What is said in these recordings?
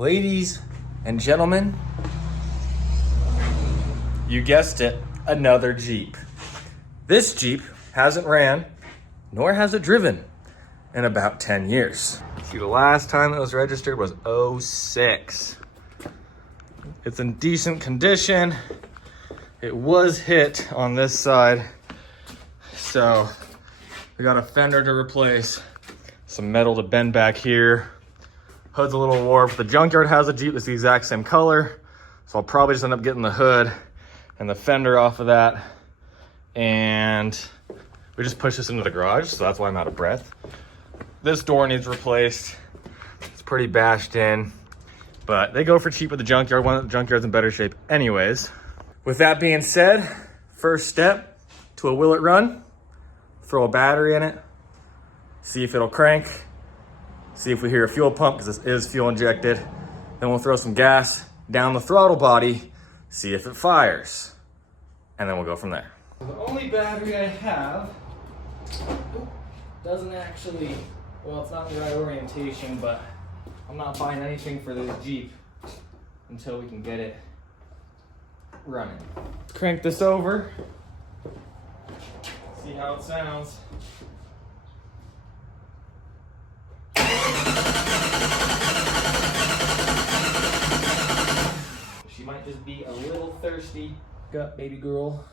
Ladies and gentlemen, you guessed it, another Jeep. This Jeep hasn't ran, nor has it driven in about 10 years. See, the last time it was registered was '06. It's in decent condition. It was hit on this side, so we got a fender to replace, some metal to bend back here. Hood's a little warped. The junkyard has a Jeep that's the exact same color, so I'll probably just end up getting the hood and the fender off of that. And we just pushed this into the garage, so that's why I'm out of breath. This door needs replaced. It's pretty bashed in, but they go for cheap with the junkyard. One of the junkyard's in better shape anyways. With that being said, first step to a will it run, throw a battery in it, see if it'll crank, see if we hear a fuel pump, because this is fuel injected. Then we'll throw some gas down the throttle body, see if it fires, and then we'll go from there. The only battery I have doesn't actually, well, it's not the right orientation, but I'm not buying anything for this Jeep until we can get it running. Crank this over, see how it sounds. She might just be a little thirsty. Gut, baby girl.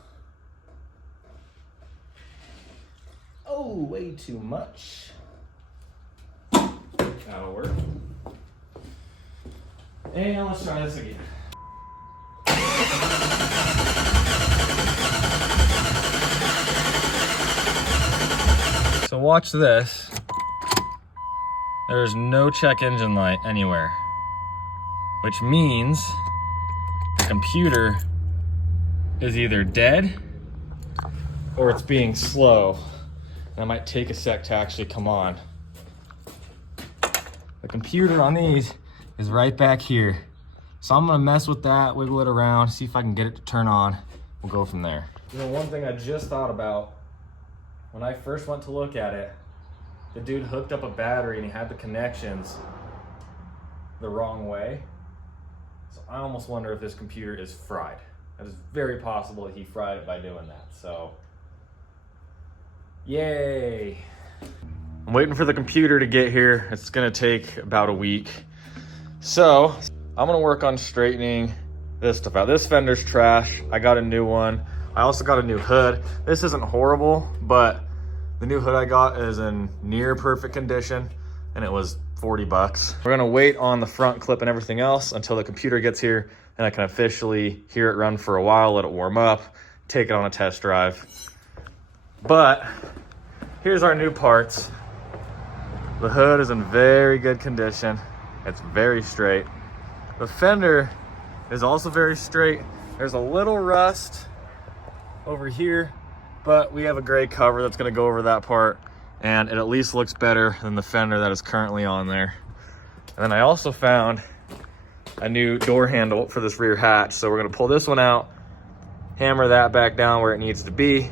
Oh, way too much. That'll work. And let's try this again. So watch this. There's no check engine light anywhere, which means the computer is either dead or it's being slow. And it might take a sec to actually come on. The computer on these is right back here. So I'm gonna mess with that, wiggle it around, see if I can get it to turn on. We'll go from there. You know, one thing I just thought about, when I first went to look at it, the dude hooked up a battery and he had the connections the wrong way. So I almost wonder if this computer is fried. It is very possible that he fried it by doing that, so yay. I'm waiting for the computer to get here. It's gonna take about a week. So I'm gonna work on straightening this stuff out. This fender's trash. I got a new one. I also got a new hood. This isn't horrible, but the new hood I got is in near perfect condition and it was 40 bucks. We're gonna wait on the front clip and everything else until the computer gets here and I can officially hear it run for a while, let it warm up, take it on a test drive. But here's our new parts. The hood is in very good condition. It's very straight. The fender is also very straight. There's a little rust over here, but we have a gray cover that's gonna go over that part, and it at least looks better than the fender that is currently on there. And then I also found a new door handle for this rear hatch. So we're gonna pull this one out, hammer that back down where it needs to be,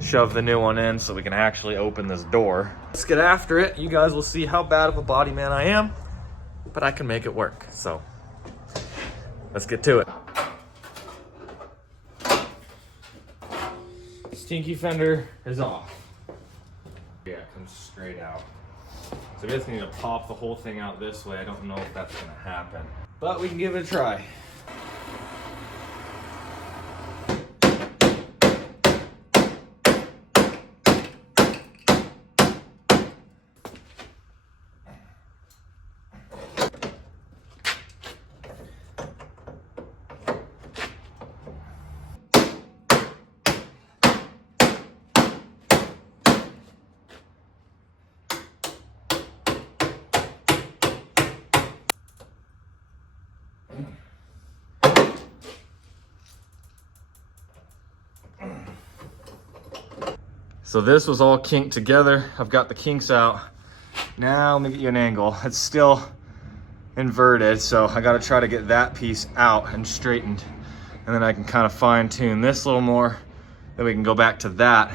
shove the new one in so we can actually open this door. Let's get after it. You guys will see how bad of a body man I am, but I can make it work. So let's get to it. Stinky fender is off. Yeah, it comes straight out. So we just need to pop the whole thing out this way. I don't know if that's gonna happen, but we can give it a try. So this was all kinked together. I've got the kinks out. Now let me get you an angle. It's still inverted, so I gotta try to get that piece out and straightened. And then I can kind of fine tune this a little more. Then we can go back to that.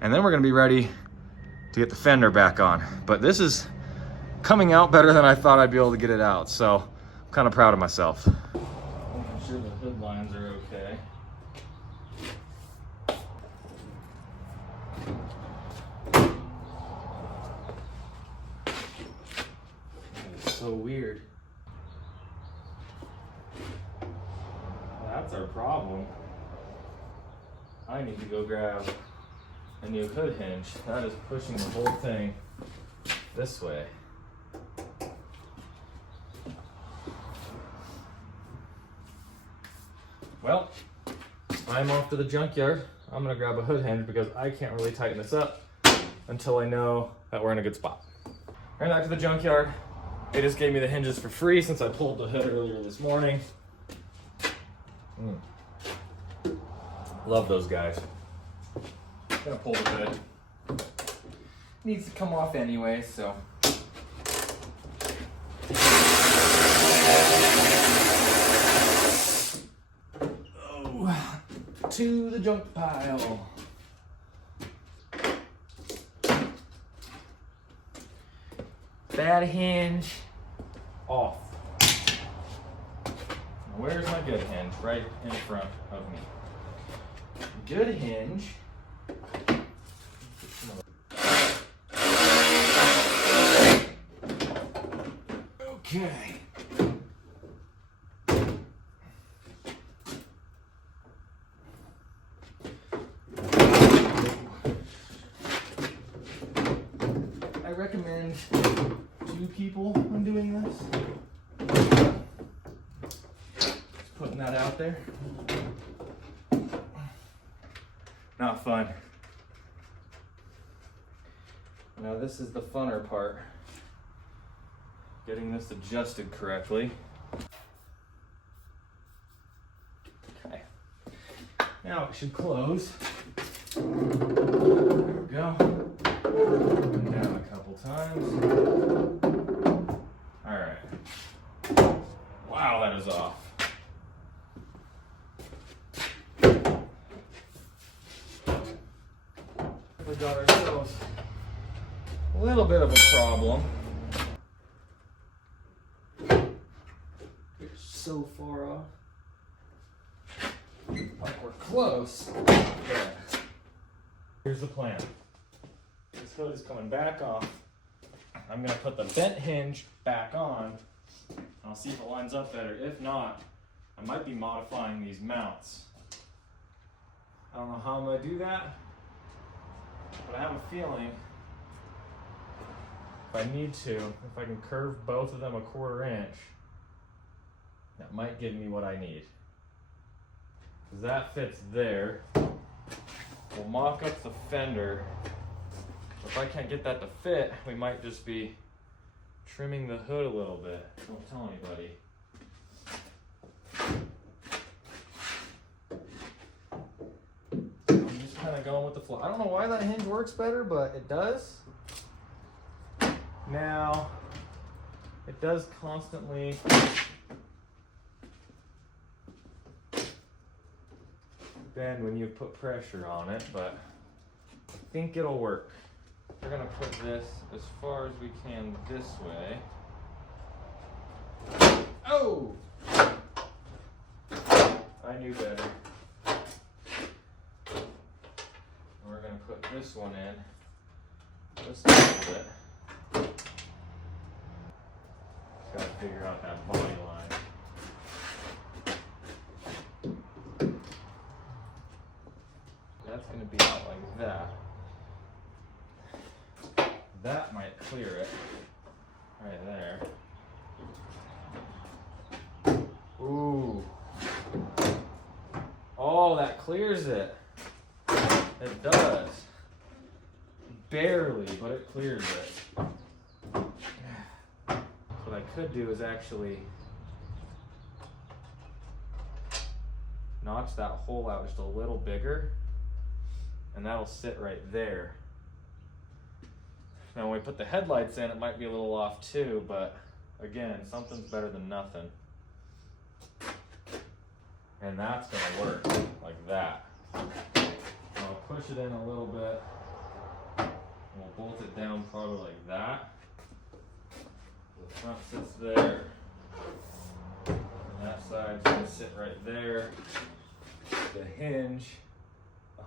And then we're gonna be ready to get the fender back on. But this is coming out better than I thought I'd be able to get it out. So I'm kind of proud of myself. Making sure the hood lines are okay. It's so weird. That's our problem. I need to go grab a new hood hinge. That is pushing the whole thing this way. Well, I'm off to the junkyard. I'm gonna grab a hood hinge because I can't really tighten this up until I know that we're in a good spot. Ran back to the junkyard. They just gave me the hinges for free since I pulled the hood earlier this morning. Love those guys. Gonna pull the hood. Needs to come off anyway, so. Oh, to the junk pile. Bad hinge off. Where's my good hinge? Right in front of me. Good hinge. Okay. I recommend 2 people when doing this. Just putting that out there. Not fun. Now this is the funner part. Getting this adjusted correctly. Okay. Now it should close. There we go. Up down a couple times. All right. Wow, that is off. We got ourselves a little bit of a problem. We're so far off. Like we're close. Yeah. Here's the plan. This hood is coming back off. I'm gonna put the bent hinge back on. I'll see if it lines up better. If not, I might be modifying these mounts. I don't know how I'm gonna do that, but I have a feeling if I need to, if I can curve both of them a 1/4 inch, that might give me what I need. Because that fits there. We'll mock up the fender. If I can't get that to fit, we might just be trimming the hood a little bit. Don't tell anybody. I'm just kind of going with the flow. I don't know why that hinge works better, but it does. Now, it does constantly bend when you put pressure on it, but I think it'll work. We're gonna put this as far as we can this way. Oh! I knew better. We're gonna put this one in just a little bit. Gotta figure out that body line. That's gonna be out like that. That might clear it right there. Ooh. Oh, that clears it. It does. Barely, but it clears it. What I could do is actually notch that hole out just a little bigger, and that'll sit right there. Now when we put the headlights in, it might be a little off too, but again, something's better than nothing. And that's gonna work like that. I'll push it in a little bit. We'll bolt it down probably like that. The front sits there. side's gonna sit right there. The hinge,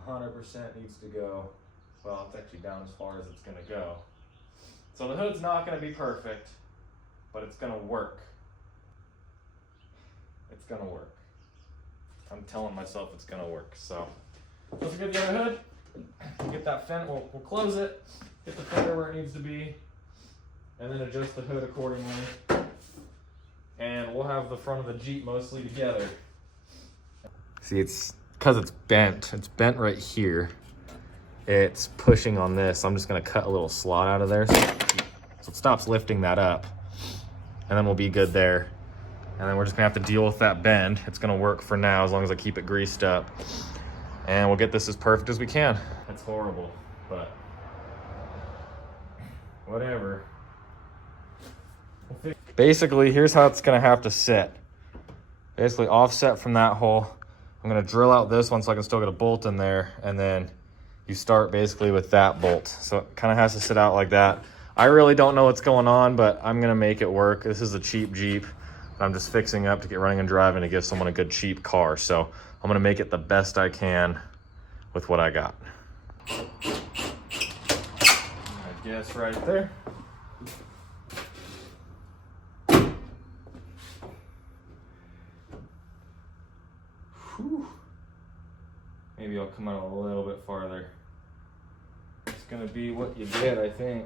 100% needs to go. Well, it's actually down as far as it's gonna go. So the hood's not gonna be perfect, but it's gonna work. It's gonna work. I'm telling myself it's gonna work. So let's get the other hood. Get that fender, we'll close it, get the fender where it needs to be, and then adjust the hood accordingly. And we'll have the front of the Jeep mostly together. See, it's because it's bent. It's bent right here. It's pushing on this. I'm just gonna cut a little slot out of there so it stops lifting that up. And then we'll be good there. And then we're just gonna have to deal with that bend. It's gonna work for now as long as I keep it greased up. And we'll get this as perfect as we can. It's horrible, but whatever. Basically, here's how it's gonna have to sit. Basically offset from that hole. I'm gonna drill out this one so I can still get a bolt in there, and then you start basically with that bolt. So it kind of has to sit out like that. I really don't know what's going on, but I'm gonna make it work. This is a cheap Jeep. I'm just fixing up to get running and driving to give someone a good cheap car. So I'm gonna make it the best I can with what I got. I guess right there. Whew. Maybe I'll come out a little bit farther. It's gonna be what you get, I think.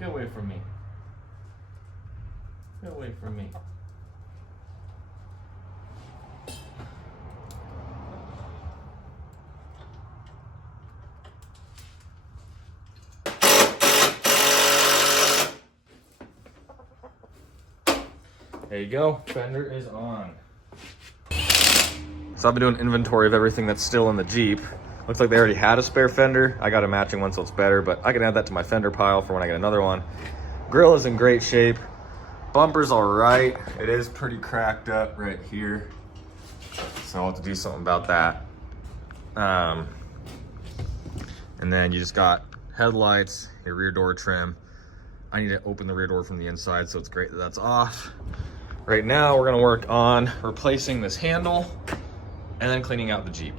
Get away from me. Get away from me. There you go, fender is on. So I've been doing inventory of everything that's still in the Jeep. Looks like they already had a spare fender. I got a matching one, so it's better, but I can add that to my fender pile for when I get another one. Grill is in great shape. Bumper's all right. It is pretty cracked up right here, so I'll have to do something about that. And then you just got headlights, your rear door trim. I need to open the rear door from the inside, so it's great that that's off. Right now, we're gonna work on replacing this handle and then cleaning out the Jeep.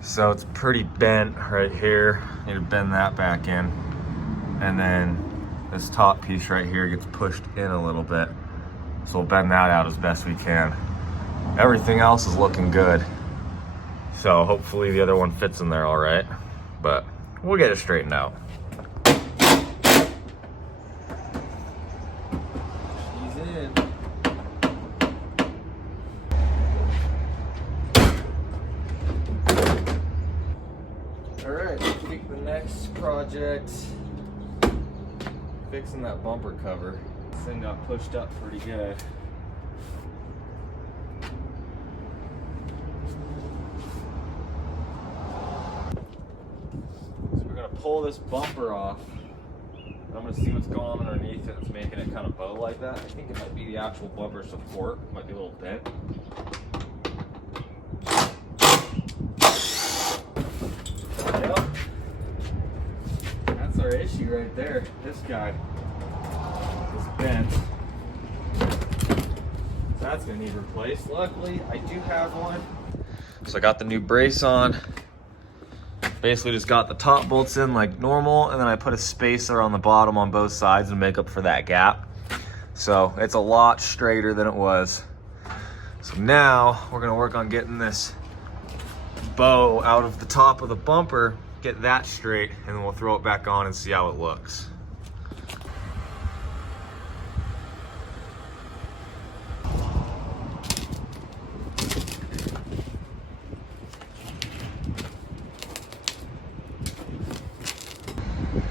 So it's pretty bent right here. Need to bend that back in. And then this top piece right here gets pushed in a little bit. So we'll bend that out as best we can. Everything else is looking good. So hopefully the other one fits in there all right, but we'll get it straightened out. Project, fixing that bumper cover. This thing got pushed up pretty good. So we're gonna pull this bumper off. And I'm gonna see what's going on underneath it that's making it kind of bow like that. I think it might be the actual bumper support. It might be a little bent. Issue right there. This guy is bent. So that's gonna need replaced. Luckily, I do have one. So I got the new brace on. Basically just got the top bolts in like normal, and then I put a spacer on the bottom on both sides to make up for that gap. So it's a lot straighter than it was. So now we're gonna work on getting this bow out of the top of the bumper, get that straight, and then we'll throw it back on and see how it looks.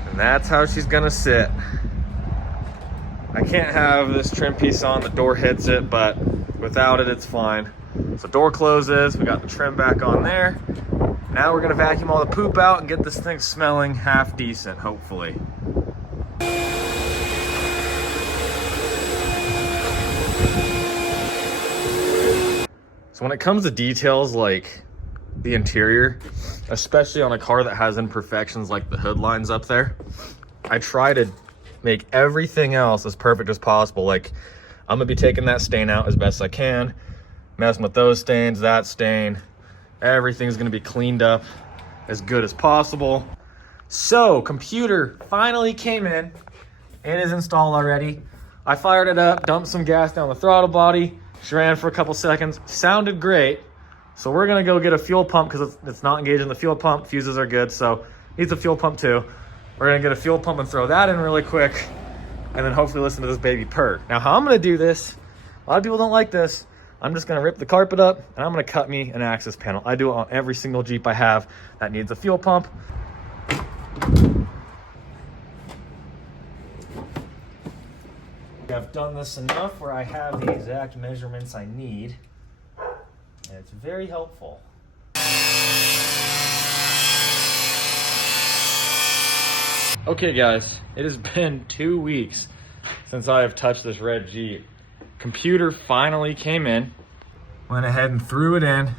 And that's how she's gonna sit. I can't have this trim piece on, the door hits it, but without it, it's fine. So door closes, we got the trim back on there. Now we're gonna vacuum all the poop out and get this thing smelling half decent, hopefully. So when it comes to details like the interior, especially on a car that has imperfections like the hood lines up there. I try to make everything else as perfect as possible. Like, I'm gonna be taking that stain out as best I can, messing with those stains, that stain. Everything's gonna be cleaned up as good as possible. So, computer finally came in. It is installed already. I fired it up, dumped some gas down the throttle body. She ran for a couple seconds, sounded great. So we're gonna go get a fuel pump because it's not engaged in the fuel pump. Fuses are good, so needs a fuel pump too. We're gonna get a fuel pump and throw that in really quick, and then hopefully listen to this baby purr. Now, how I'm gonna do this, a lot of people don't like this. I'm just gonna rip the carpet up and I'm gonna cut me an access panel. I do it on every single Jeep I have that needs a fuel pump. I've done this enough where I have the exact measurements I need, and it's very helpful. Okay guys, it has been 2 weeks since I have touched this red Jeep. Computer finally came in, went ahead and threw it in.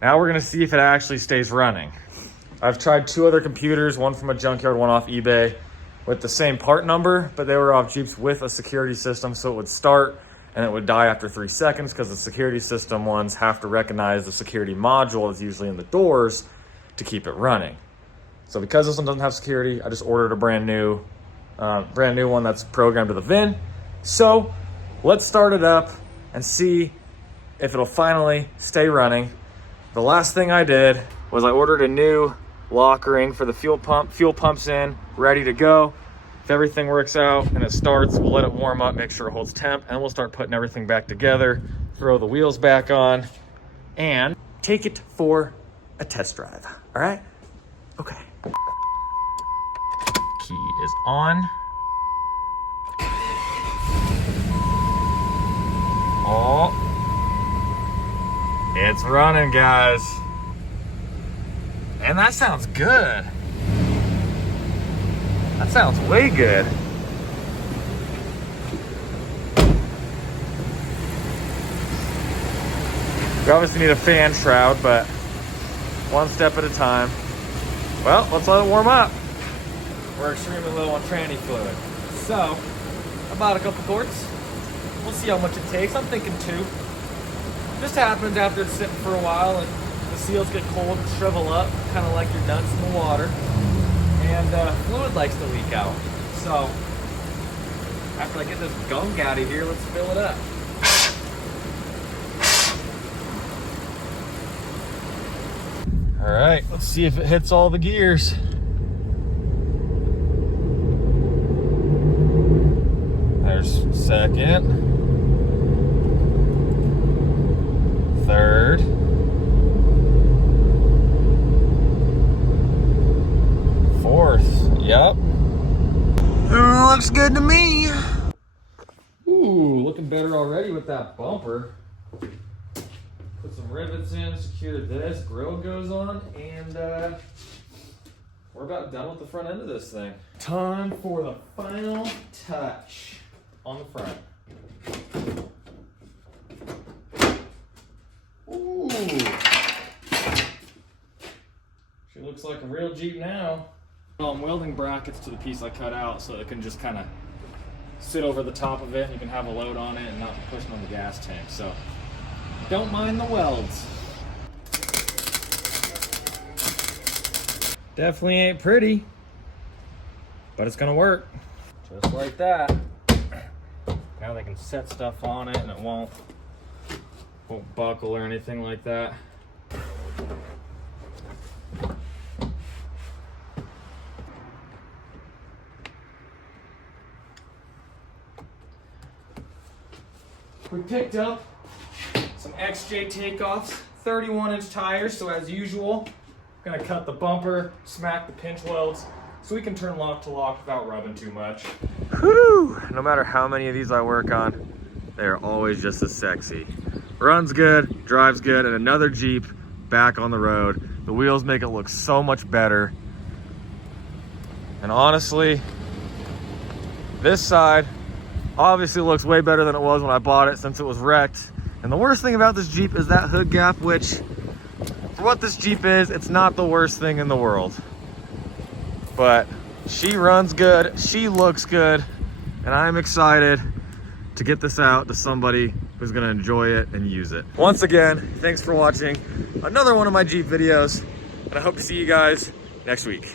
Now we're gonna see if it actually stays running. I've tried 2 other computers, one from a junkyard, one off eBay, with the same part number, but they were off Jeeps with a security system, so it would start and it would die after 3 seconds because the security system ones have to recognize the security module is usually in the doors to keep it running. So because this one doesn't have security, I just ordered a brand new one that's programmed to the VIN. So let's start it up and see if it'll finally stay running. The last thing I did was I ordered a new lock ring for the fuel pump. Fuel pump's in, ready to go. If everything works out and it starts, we'll let it warm up, make sure it holds temp, and we'll start putting everything back together, throw the wheels back on, and take it for a test drive. All right? Okay. Key is on. Oh, it's running, guys. And that sounds good. That sounds way good. We obviously need a fan shroud, but one step at a time. Well, let's let it warm up. We're extremely low on tranny fluid. So, I bought a couple quarts. We'll see how much it takes. I'm thinking 2. Just happens after it's sitting for a while and the seals get cold and shrivel up, kind of like your nuts in the water. And fluid likes to leak out. So, after I get this gunk out of here, let's fill it up. All right, let's see if it hits all the gears. There's second, third, fourth. Yep. Looks good to me. Ooh, looking better already with that bumper. Put some rivets in, secure this, grill goes on, and we're about done with the front end of this thing. Time for the final touch on the front. Ooh. She looks like a real Jeep now. I'm welding brackets to the piece I cut out so it can just kind of sit over the top of it and you can have a load on it and not be pushing on the gas tank. So don't mind the welds. Definitely ain't pretty, but it's gonna work. Just like that. Now they can set stuff on it and it won't buckle or anything like that. We picked up some XJ takeoffs, 31-inch tires, so as usual, I'm gonna cut the bumper, smack the pinch welds, so we can turn lock to lock without rubbing too much. Whew! No matter how many of these I work on, they're always just as sexy. Runs good, drives good, and another Jeep back on the road. The wheels make it look so much better. And honestly, this side obviously looks way better than it was when I bought it since it was wrecked. And the worst thing about this Jeep is that hood gap, which For what this Jeep is, it's not the worst thing in the world. But she runs good, she looks good, and I'm excited to get this out to somebody who's gonna enjoy it and use it. Once again, thanks for watching another one of my Jeep videos, and I hope to see you guys next week.